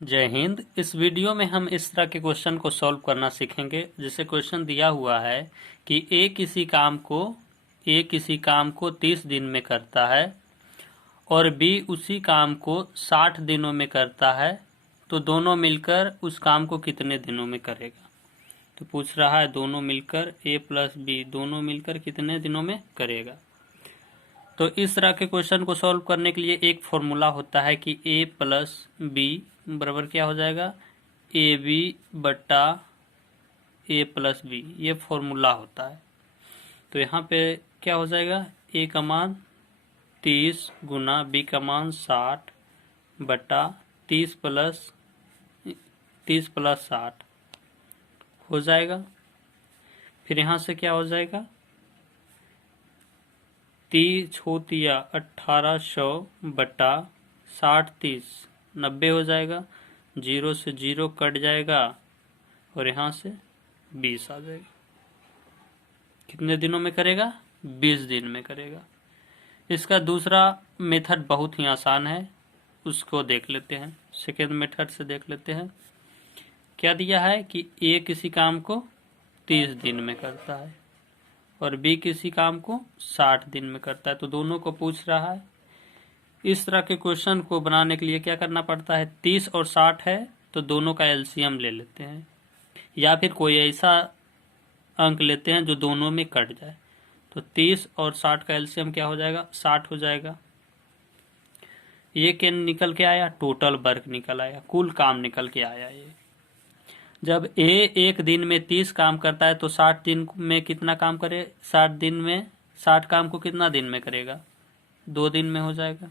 जय हिंद। इस वीडियो में हम इस तरह के क्वेश्चन को सॉल्व करना सीखेंगे। जैसे क्वेश्चन दिया हुआ है कि ए किसी काम को 30 दिन में करता है और बी उसी काम को 60 दिनों में करता है, तो दोनों मिलकर उस काम को कितने दिनों में करेगा। तो पूछ रहा है दोनों मिलकर ए प्लस बी दोनों मिलकर कितने दिनों में करेगा। तो इस तरह के क्वेश्चन को सॉल्व करने के लिए एक फॉर्मूला होता है कि ए प्लस बी बराबर क्या हो जाएगा, ए बी बट्टा ए प्लस बी, ये फॉर्मूला होता है। तो यहाँ पे क्या हो जाएगा, ए का मान 30 गुना बी का मान 60 बट्टा 30 प्लस 60 हो जाएगा। फिर यहाँ से क्या हो जाएगा, 30 होती है 1800 बटा 60 30 90 हो जाएगा। 0 से 0 कट जाएगा और यहाँ से 20 आ जाएगा। कितने दिनों में करेगा, 20 दिन में करेगा। इसका दूसरा मेथड बहुत ही आसान है, उसको देख लेते हैं। सेकेंड मेथड से देख लेते हैं। क्या दिया है कि ए किसी काम को 30 दिन में करता है और बी किसी काम को 60 दिन में करता है, तो दोनों को पूछ रहा है। इस तरह के क्वेश्चन को बनाने के लिए क्या करना पड़ता है, 30 और 60 है तो दोनों का एलसीएम ले लेते हैं, या फिर कोई ऐसा अंक लेते हैं जो दोनों में कट जाए। तो 30 और 60 का एलसीएम क्या हो जाएगा, 60 हो जाएगा। ये क्या निकल के आया, टोटल वर्क निकल आया, कुल काम निकल के आया। ये जब ए एक दिन में 30 काम करता है तो 60 दिन में कितना काम करे, 60 दिन में 60 काम को कितना दिन में करेगा, 2 दिन में हो जाएगा।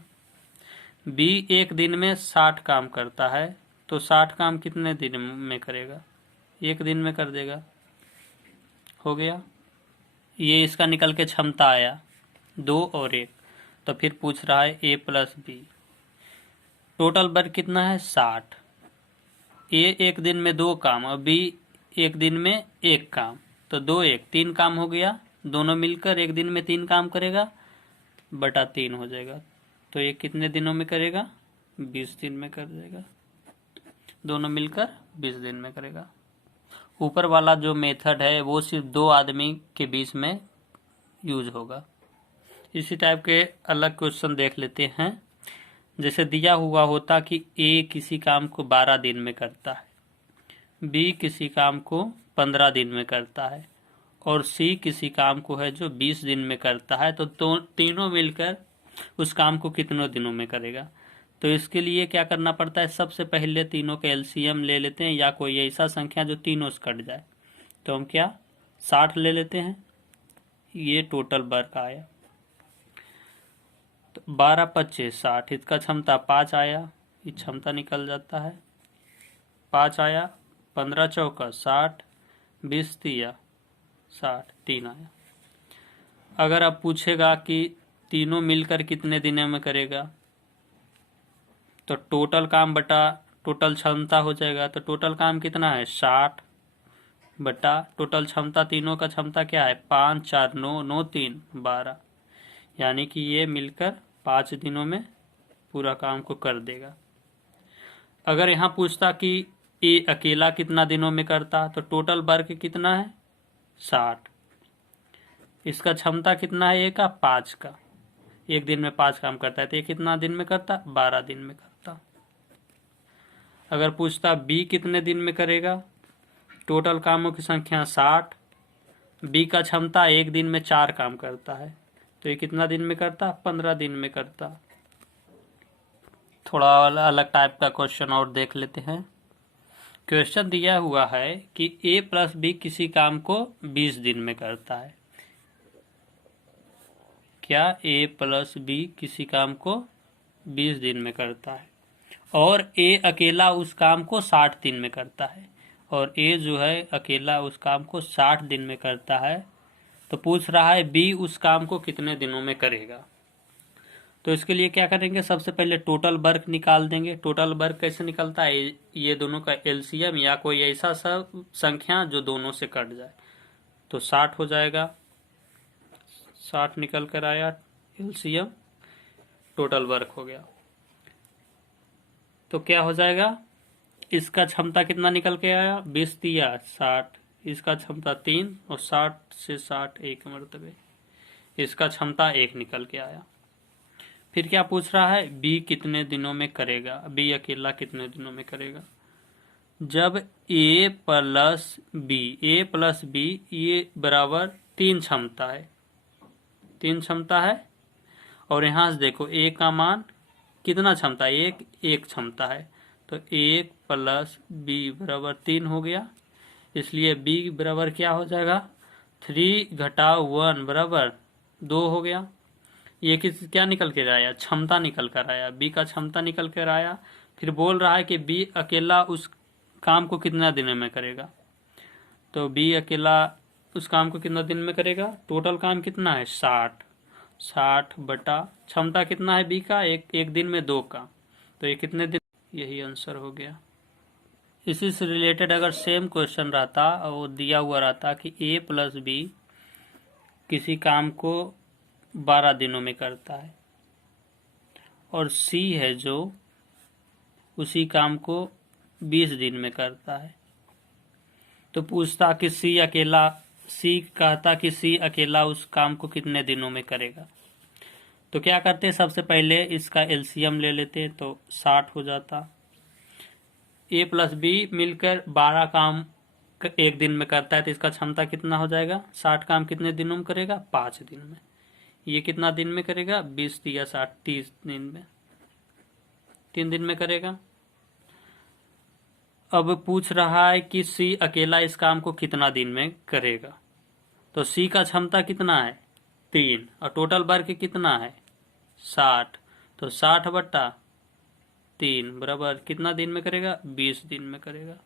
बी एक दिन में 60 काम करता है तो 60 काम कितने दिन में करेगा, 1 दिन में कर देगा। हो गया, ये इसका निकल के क्षमता आया 2 और 1। तो फिर पूछ रहा है ए प्लस बी, टोटल वर्क कितना है 60। ए एक दिन में 2 काम और बी एक दिन में 1 काम, तो 2 1 3 काम हो गया। दोनों मिलकर एक दिन में 3 काम करेगा बटा 3 हो जाएगा। तो ये कितने दिनों में करेगा, 20 दिन में कर देगा। दोनों मिलकर 20 दिन में करेगा। ऊपर वाला जो मेथड है वो सिर्फ 2 आदमी के बीच में यूज होगा। इसी टाइप के अलग क्वेश्चन देख लेते हैं। जैसे दिया हुआ होता कि ए किसी काम को 12 दिन में करता है, बी किसी काम को 15 दिन में करता है और सी किसी काम को है जो 20 दिन में करता है, तो तीनों मिलकर उस काम को कितनों दिनों में करेगा। तो इसके लिए क्या करना पड़ता है, सबसे पहले तीनों के एलसीएम ले लेते हैं या कोई ऐसा संख्या जो तीनों से कट जाए। तो हम क्या 60 ले लेते हैं, ये टोटल वर्क आया। तो 12 25 60, इसका क्षमता 5 आया, ये क्षमता निकल जाता है 5 आया। 15 चौका 60, 20 तिया 60, 3 आया। अगर अब पूछेगा कि तीनों मिलकर कितने दिनों में करेगा, तो टोटल काम बटा टोटल क्षमता हो जाएगा। तो टोटल काम कितना है 60 बटा टोटल क्षमता, तीनों का क्षमता क्या है 5 4 9 9 3 12, यानी कि ये मिलकर 5 दिनों में पूरा काम को कर देगा। अगर यहाँ पूछता कि ए अकेला कितना दिनों में करता, तो टोटल वर्क कितना है 60, इसका क्षमता कितना है ए का 5 का, एक दिन में 5 काम करता है, तो ये कितना दिन में करता, 12 दिन में करता। अगर पूछता बी कितने दिन में करेगा, टोटल कामों की संख्या 60, बी का क्षमता एक दिन में 4 काम करता है, तो ये कितना दिन में करता, 15 दिन में करता। थोड़ा अलग टाइप का क्वेश्चन और देख लेते हैं। क्वेश्चन दिया हुआ है कि ए प्लस बी किसी काम को 20 दिन में करता है। क्या ए प्लस बी किसी काम को 20 दिन में करता है और ए अकेला उस काम को 60 दिन में करता है, और ए जो है अकेला उस काम को 60 दिन में करता है। तो पूछ रहा है बी उस काम को कितने दिनों में करेगा। तो इसके लिए क्या करेंगे, सबसे पहले टोटल वर्क निकाल देंगे। टोटल वर्क कैसे निकलता है, ये दोनों का एलसीएम या कोई ऐसा सब संख्या जो दोनों से कट जाए। तो 60 हो जाएगा, 60 निकल कर आया एलसीएम, टोटल वर्क हो गया। तो क्या हो जाएगा, इसका क्षमता कितना निकल के आया, 20 दिया 60, इसका क्षमता 3 और 60 से 60 एक मरतबे, इसका क्षमता 1 निकल के आया। फिर क्या पूछ रहा है, बी कितने दिनों में करेगा, बी अकेला कितने दिनों में करेगा। जब ए प्लस बी ये बराबर 3 क्षमता है, 3 क्षमता है, और यहां से देखो ए का मान कितना क्षमता है, एक क्षमता है, तो 1 प्लस बी बराबर 3 हो गया। इसलिए बी बराबर क्या हो जाएगा, 3 घटाव 1 बराबर 2 हो गया। ये क्या निकल कर आया, क्षमता निकल कर आया, बी का क्षमता निकल कर आया। फिर बोल रहा है कि बी अकेला उस काम को कितना दिन में करेगा, तो बी अकेला उस काम को कितना दिन में करेगा, टोटल काम कितना है 60 बटा क्षमता कितना है बी का, एक दिन में 2 का, तो ये कितने दिन, यही आंसर हो गया। इसी से रिलेटेड अगर सेम क्वेश्चन रहता और दिया हुआ रहता कि ए प्लस बी किसी काम को 12 दिनों में करता है और सी है जो उसी काम को 20 दिन में करता है, तो पूछता कि सी कहता कि सी अकेला उस काम को कितने दिनों में करेगा। तो क्या करते हैं, सबसे पहले इसका एलसीएम ले लेते हैं, तो 60 हो जाता। ए प्लस बी मिलकर 12 काम एक दिन में करता है, तो इसका क्षमता कितना हो जाएगा, 60 काम कितने दिनों में करेगा, 5 दिन में। ये कितना दिन में करेगा, 20 या 60, 30 दिन में, 3 दिन में करेगा। अब पूछ रहा है कि सी अकेला इस काम को कितना दिन में करेगा, तो सी का क्षमता कितना है 3 और टोटल वर्क कितना है 60, तो 60 बटा 3 बराबर कितना दिन में करेगा, 20 दिन में करेगा।